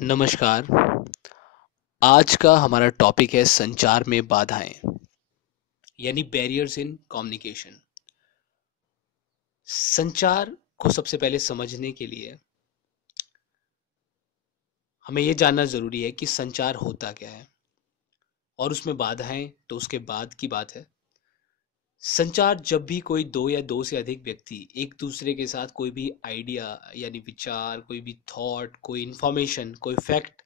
नमस्कार। आज का हमारा टॉपिक है संचार में बाधाएं यानी बैरियर्स इन कम्युनिकेशन। संचार को सबसे पहले समझने के लिए हमें यह जानना जरूरी है कि संचार होता क्या है और उसमें बाधाएं तो उसके बाद की बात है। संचार जब भी कोई दो या दो से अधिक व्यक्ति एक दूसरे के साथ कोई भी आइडिया यानी विचार, कोई भी थॉट, कोई इंफॉर्मेशन, कोई फैक्ट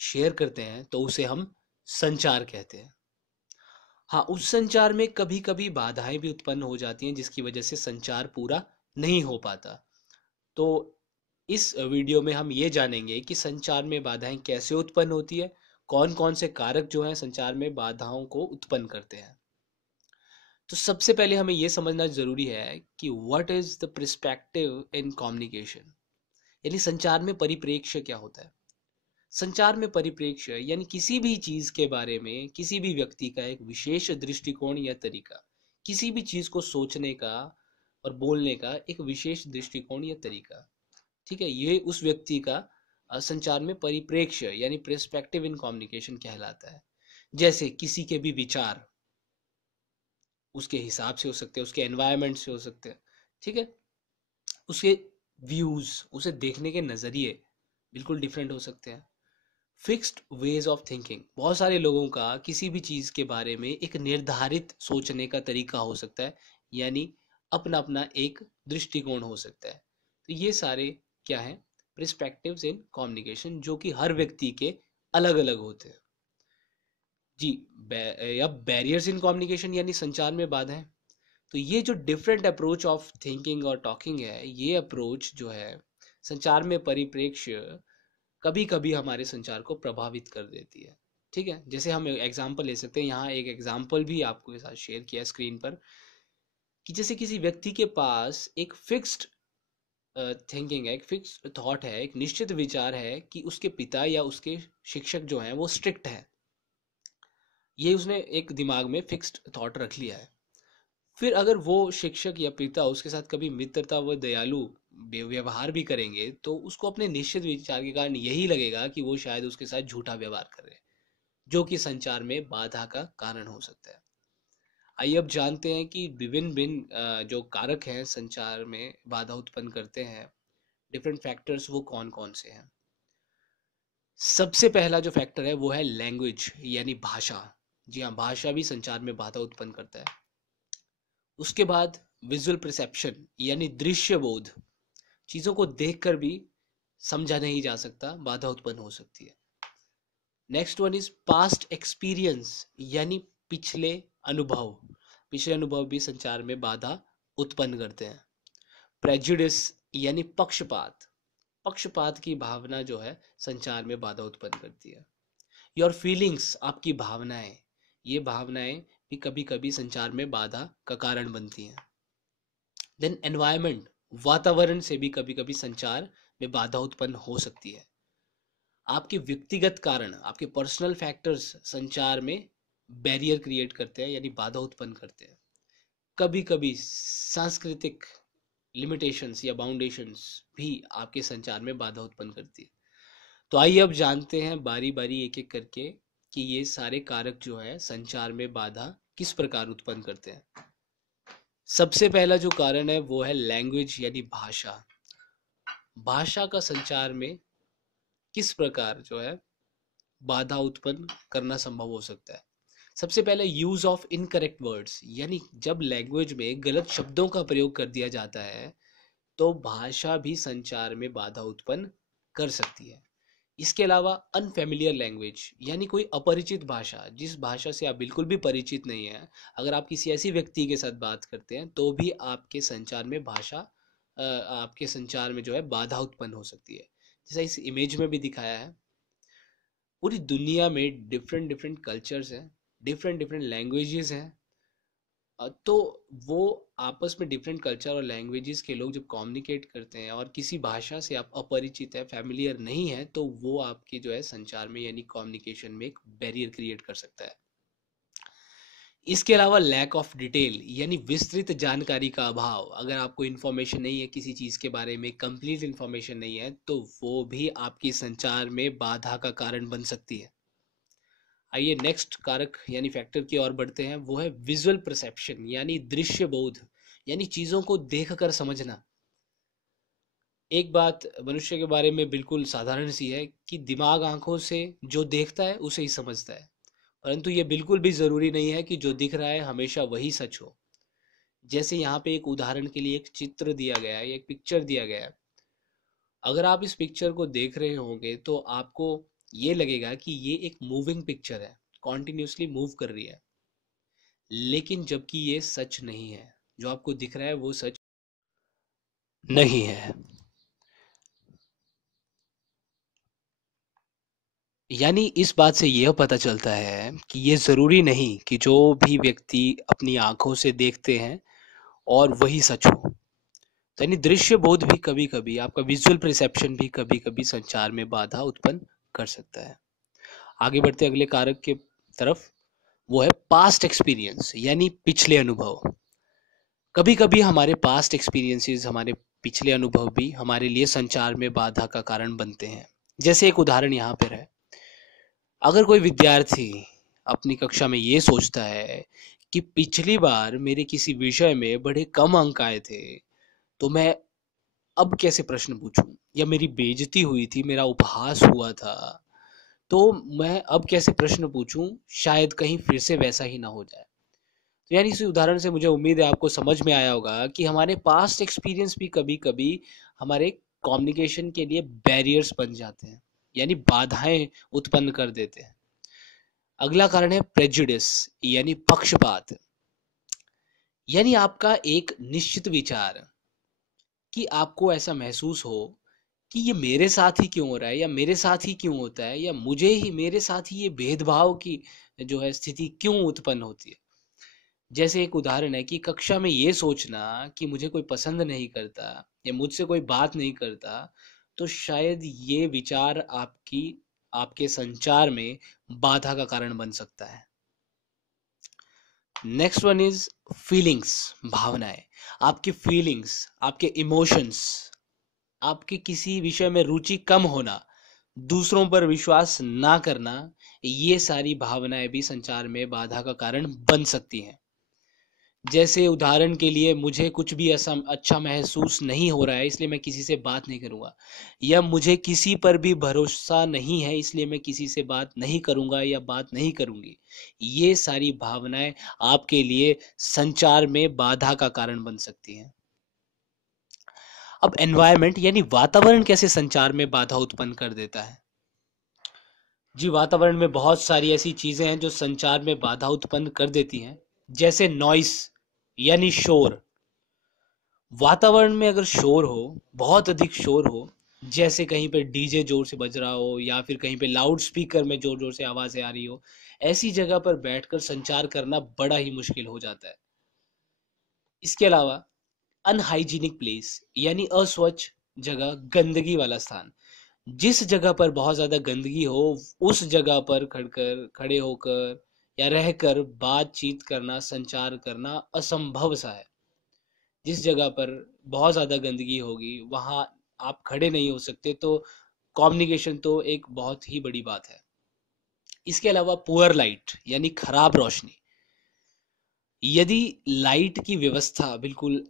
शेयर करते हैं तो उसे हम संचार कहते हैं। हाँ, उस संचार में कभी कभी बाधाएं भी उत्पन्न हो जाती हैं जिसकी वजह से संचार पूरा नहीं हो पाता। तो इस वीडियो में हम ये जानेंगे कि संचार में बाधाएं कैसे उत्पन्न होती है, कौन कौन से कारक जो हैं संचार में बाधाओं को उत्पन्न करते हैं। तो सबसे पहले हमें यह समझना जरूरी है कि what is the perspective in communication, यानी संचार में परिप्रेक्ष्य क्या होता है। संचार में परिप्रेक्ष्य यानी किसी भी चीज के बारे में किसी भी व्यक्ति का एक विशेष दृष्टिकोण या तरीका, किसी भी चीज को सोचने का और बोलने का एक विशेष दृष्टिकोण या तरीका। ठीक है, ये उस व्यक्ति का संचार में परिप्रेक्ष्य यानी पर्सपेक्टिव इन कम्युनिकेशन कहलाता है। जैसे किसी के भी विचार उसके हिसाब से हो सकते हैं, उसके एनवायरनमेंट से हो सकते हैं। ठीक है, उसके व्यूज, उसे देखने के नजरिए बिल्कुल डिफरेंट हो सकते हैं। फिक्स्ड वेज ऑफ थिंकिंग, बहुत सारे लोगों का किसी भी चीज़ के बारे में एक निर्धारित सोचने का तरीका हो सकता है, यानी अपना अपना एक दृष्टिकोण हो सकता है। तो ये सारे क्या हैं, पर्सपेक्टिव्स इन कम्युनिकेशन, जो कि हर व्यक्ति के अलग अलग होते हैं। जी, अब बैरियर्स इन कम्युनिकेशन यानी संचार में बाधाएं। तो ये जो डिफरेंट अप्रोच ऑफ थिंकिंग और टॉकिंग है, ये अप्रोच जो है संचार में परिप्रेक्ष्य कभी कभी हमारे संचार को प्रभावित कर देती है। ठीक है, जैसे हम एग्जाम्पल ले सकते हैं, यहाँ एक एग्जाम्पल भी आपको के साथ शेयर किया स्क्रीन पर, कि जैसे किसी व्यक्ति के पास एक फिक्स्ड थिंकिंग है, एक फिक्स्ड थॉट है, एक निश्चित विचार है कि उसके पिता या उसके शिक्षक जो हैं वो स्ट्रिक्ट हैं। ये उसने एक दिमाग में फिक्स्ड थॉट रख लिया है। फिर अगर वो शिक्षक या पिता उसके साथ कभी मित्रता व दयालु व्यवहार भी करेंगे तो उसको अपने निश्चित विचार के कारण यही लगेगा कि वो शायद उसके साथ झूठा व्यवहार कर रहे हैं, जो कि संचार में बाधा का कारण हो सकता है। आइए अब जानते हैं कि विभिन्न भिन्न जो कारक हैं संचार में बाधा उत्पन्न करते हैं, डिफरेंट फैक्टर्स, वो कौन कौन से हैं। सबसे पहला जो फैक्टर है वो है लैंग्वेज यानी भाषा। जी हाँ, भाषा भी संचार में बाधा उत्पन्न करता है। उसके बाद विजुअल परसेप्शन यानी दृश्य बोध, चीजों को देखकर भी समझा नहीं जा सकता, बाधा उत्पन्न हो सकती है। Next one is past experience यानी पिछले अनुभव, पिछले अनुभव भी संचार में बाधा उत्पन्न करते हैं। प्रेजुडिस यानी पक्षपात, पक्षपात की भावना जो है संचार में बाधा उत्पन्न करती है। योर फीलिंग्स, आपकी भावनाएं, ये भावनाएं भी कभी कभी संचार में बाधा का कारण बनती हैं। देन एनवायरनमेंट, वातावरण से भी कभी कभी संचार में बाधा उत्पन्न हो सकती है। आपके व्यक्तिगत कारण, आपके पर्सनल फैक्टर्स संचार में बैरियर क्रिएट करते हैं यानी बाधा उत्पन्न करते हैं। कभी कभी सांस्कृतिक लिमिटेशंस या बाउंडेशंस भी आपके संचार में बाधा उत्पन्न करती है। तो आइए अब जानते हैं बारी बारी एक एक करके कि ये सारे कारक जो है संचार में बाधा किस प्रकार उत्पन्न करते हैं। सबसे पहला जो कारण है वो है लैंग्वेज यानी भाषा। भाषा का संचार में किस प्रकार जो है बाधा उत्पन्न करना संभव हो सकता है। सबसे पहले यूज ऑफ इनकरेक्ट वर्ड्स, यानी जब लैंग्वेज में गलत शब्दों का प्रयोग कर दिया जाता है तो भाषा भी संचार में बाधा उत्पन्न कर सकती है। इसके अलावा अनफेमिलियर लैंग्वेज यानी कोई अपरिचित भाषा, जिस भाषा से आप बिल्कुल भी परिचित नहीं है, अगर आप किसी ऐसी व्यक्ति के साथ बात करते हैं तो भी आपके संचार में आपके संचार में जो है बाधा उत्पन्न हो सकती है। जैसा इस इमेज में भी दिखाया है, पूरी दुनिया में डिफरेंट डिफरेंट कल्चर्स हैं, डिफरेंट डिफरेंट लैंग्वेजेस हैं। तो वो आपस में डिफरेंट कल्चर और लैंग्वेजेस के लोग जब कम्युनिकेट करते हैं और किसी भाषा से आप अपरिचित है, फैमिलियर नहीं है, तो वो आपके जो है संचार में यानी कम्युनिकेशन में एक बैरियर क्रिएट कर सकता है। इसके अलावा लैक ऑफ डिटेल यानी विस्तृत जानकारी का अभाव, अगर आपको इन्फॉर्मेशन नहीं है किसी चीज़ के बारे में, कंप्लीट इन्फॉर्मेशन नहीं है, तो वो भी आपकी संचार में बाधा का कारण बन सकती है। आइए नेक्स्ट कारक यानी फैक्टर की ओर बढ़ते हैं, वो है विजुअल परसेप्शन यानी दृश्य बोध, यानी चीज़ों को देख कर समझना। एक बात मनुष्य के बारे में बिल्कुल साधारण सी है कि दिमाग आंखों से जो देखता है उसे ही समझता है, परंतु ये बिल्कुल भी ज़रूरी नहीं है कि जो दिख रहा है हमेशा वही सच हो। जैसे यहाँ पे एक उदाहरण के लिए एक चित्र दिया गया है, एक पिक्चर दिया गया है। अगर आप इस पिक्चर को देख रहे होंगे तो आपको ये लगेगा कि ये एक मूविंग पिक्चर है, कॉन्टिन्यूसली मूव कर रही है, लेकिन जबकि ये सच नहीं है। जो आपको दिख रहा है वो सच नहीं है। यानी इस बात से यह पता चलता है कि ये ज़रूरी नहीं कि जो भी व्यक्ति अपनी आंखों से देखते हैं और वही सच हो। तो यानी दृश्य बोध भी कभी कभी, आपका विजुअल परसेप्शन भी कभी कभी संचार में बाधा उत्पन्न कर सकता है। आगे बढ़ते अगले कारक के तरफ, वो है पास्ट एक्सपीरियंस यानी पिछले अनुभव। कभी कभी हमारे पास्ट एक्सपीरियंसेस, हमारे पिछले अनुभव भी हमारे लिए संचार में बाधा का कारण बनते हैं। जैसे एक उदाहरण यहाँ पर है, अगर कोई विद्यार्थी अपनी कक्षा में ये सोचता है कि पिछली बार मेरे किसी विषय में बड़े कम अंक आए थे, तो मैं अब कैसे प्रश्न पूछूं, या मेरी बेइज्जती हुई थी, मेरा उपहास हुआ था, तो मैं अब कैसे प्रश्न पूछूं, शायद कहीं फिर से वैसा ही ना हो जाए। तो यानी इस उदाहरण से मुझे उम्मीद है आपको समझ में आया होगा कि हमारे पास्ट एक्सपीरियंस भी कभी कभी हमारे कम्युनिकेशन के लिए बैरियर्स बन जाते हैं, यानी बाधाएं उत्पन्न कर देते हैं। अगला कारण है प्रेजुडिस यानी पक्षपात। यानी आपका एक निश्चित विचार, कि आपको ऐसा महसूस हो कि ये मेरे साथ ही क्यों हो रहा है, या मेरे साथ ही क्यों होता है, या मुझे ही, मेरे साथ ही ये भेदभाव की जो है स्थिति क्यों उत्पन्न होती है। जैसे एक उदाहरण है कि कक्षा में ये सोचना कि मुझे कोई पसंद नहीं करता या मुझसे कोई बात नहीं करता, तो शायद ये विचार आपके संचार में बाधा का कारण बन सकता है। नेक्स्ट वन इज फीलिंग्स, भावनाएं। आपकी फीलिंग्स, आपके इमोशंस, आपके किसी विषय में रुचि कम होना, दूसरों पर विश्वास ना करना, ये सारी भावनाएं भी संचार में बाधा का कारण बन सकती हैं। जैसे उदाहरण के लिए, मुझे कुछ भी ऐसा अच्छा महसूस नहीं हो रहा है इसलिए मैं किसी से बात नहीं करूंगा, या मुझे किसी पर भी भरोसा नहीं है इसलिए मैं किसी से बात नहीं करूंगा या बात नहीं करूंगी। ये सारी भावनाएं आपके लिए संचार में बाधा का कारण बन सकती हैं। अब एनवायरनमेंट यानी वातावरण कैसे संचार में बाधा उत्पन्न कर देता है। जी, वातावरण में बहुत सारी ऐसी चीजें हैं जो संचार में बाधा उत्पन्न कर देती हैं। जैसे नॉइस यानी शोर। वातावरण में अगर शोर हो, बहुत अधिक शोर हो, जैसे कहीं पे डीजे जोर से बज रहा हो या फिर कहीं पे लाउड स्पीकर में जोर जोर से आवाजें आ रही हो, ऐसी जगह पर बैठकर संचार करना बड़ा ही मुश्किल हो जाता है। इसके अलावा अनहाइजीनिक प्लेस यानी अस्वच्छ जगह, गंदगी वाला स्थान। जिस जगह पर बहुत ज्यादा गंदगी हो, उस जगह पर खड़े होकर या रहकर बातचीत करना, संचार करना असंभव सा है। जिस जगह पर बहुत ज़्यादा गंदगी होगी वहाँ आप खड़े नहीं हो सकते, तो कम्युनिकेशन तो एक बहुत ही बड़ी बात है। इसके अलावा पुअर लाइट यानी खराब रोशनी। यदि लाइट की व्यवस्था बिल्कुल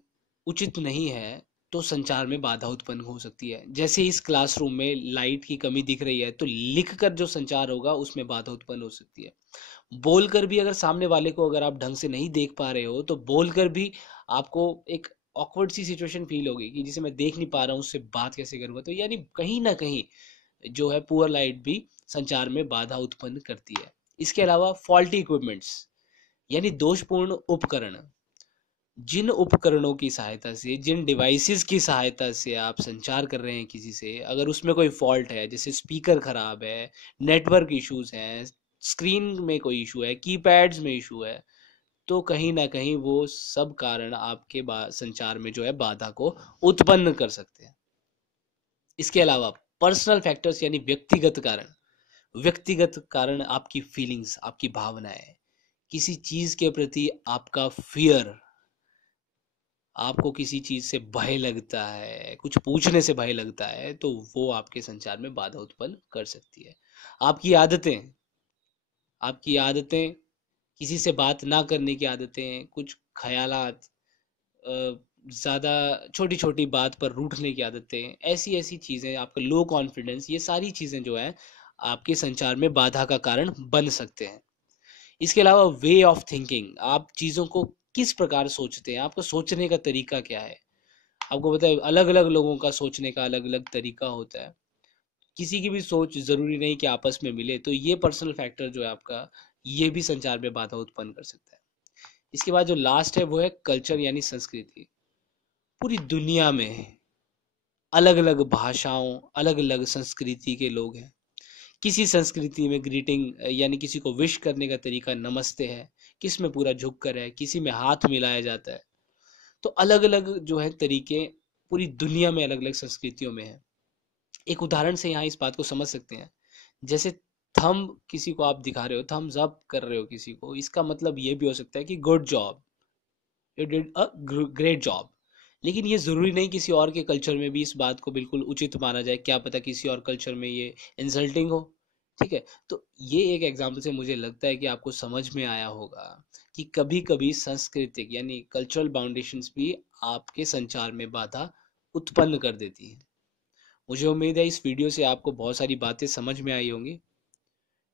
उचित नहीं है तो संचार में बाधा उत्पन्न हो सकती है। जैसे इस क्लासरूम में लाइट की कमी दिख रही है, तो लिखकर जो संचार होगा उसमें बाधा उत्पन्न हो सकती है। बोलकर भी अगर सामने वाले को अगर आप ढंग से नहीं देख पा रहे हो, तो बोलकर भी आपको एक ऑकवर्ड सी सिचुएशन फील होगी कि जिसे मैं देख नहीं पा रहा हूँ उससे बात कैसे करूँगा। तो यानी कहीं ना कहीं जो है पुअर लाइट भी संचार में बाधा उत्पन्न करती है। इसके अलावा फॉल्टी इक्विपमेंट्स यानी दोषपूर्ण उपकरण। जिन उपकरणों की सहायता से, जिन डिवाइसेस की सहायता से आप संचार कर रहे हैं किसी से, अगर उसमें कोई फॉल्ट है, जैसे स्पीकर खराब है, नेटवर्क इश्यूज हैं, स्क्रीन में कोई इशू है, कीपैड्स में इशू है, तो कहीं ना कहीं वो सब कारण आपके संचार में जो है बाधा को उत्पन्न कर सकते हैं। इसके अलावा पर्सनल फैक्टर्स यानी व्यक्तिगत कारण। व्यक्तिगत कारण आपकी फीलिंग्स, आपकी भावनाएं, किसी चीज के प्रति आपका फियर, आपको किसी चीज से भय लगता है, कुछ पूछने से भय लगता है, तो वो आपके संचार में बाधा उत्पन्न कर सकती है। आपकी आदतें, आपकी आदतें, किसी से बात ना करने की आदतें, कुछ ख्यालात, ज़्यादा छोटी छोटी बात पर रूठने की आदतें, ऐसी ऐसी चीज़ें, आपका लो कॉन्फिडेंस, ये सारी चीज़ें जो है आपके संचार में बाधा का कारण बन सकते हैं। इसके अलावा वे ऑफ थिंकिंग, आप चीज़ों को किस प्रकार सोचते हैं, आपका सोचने का तरीका क्या है। आपको पता है अलग अलग लोगों का सोचने का अलग अलग तरीका होता है, किसी की भी सोच ज़रूरी नहीं कि आपस में मिले, तो ये पर्सनल फैक्टर जो है आपका, ये भी संचार में बाधा उत्पन्न कर सकता है। इसके बाद जो लास्ट है वो है कल्चर यानी संस्कृति। पूरी दुनिया में अलग अलग भाषाओं, अलग अलग संस्कृति के लोग हैं। किसी संस्कृति में ग्रीटिंग यानी किसी को विश करने का तरीका नमस्ते है, किस में पूरा झुक कर है, किसी में हाथ मिलाया जाता है। तो अलग अलग जो है तरीके पूरी दुनिया में अलग अलग संस्कृतियों में है। एक उदाहरण से यहाँ इस बात को समझ सकते हैं, जैसे थंब किसी को आप दिखा रहे हो, थम्स अप कर रहे हो किसी को, इसका मतलब ये भी हो सकता है कि good job, you did a great job. लेकिन ये ज़रूरी नहीं किसी और के कल्चर में भी इस बात को बिल्कुल उचित माना जाए, क्या पता किसी और कल्चर में ये इंसल्टिंग हो। ठीक है, तो ये एक एग्जाम्पल से मुझे लगता है कि आपको समझ में आया होगा कि कभी कभी सांस्कृतिक यानी कल्चरल बाउंडेशंस भी आपके संचार में बाधा उत्पन्न कर देती हैं। मुझे उम्मीद है इस वीडियो से आपको बहुत सारी बातें समझ में आई होंगी।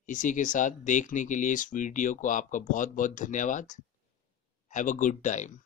इसी के साथ देखने के लिए इस वीडियो को आपका बहुत बहुत धन्यवाद। Have a good time.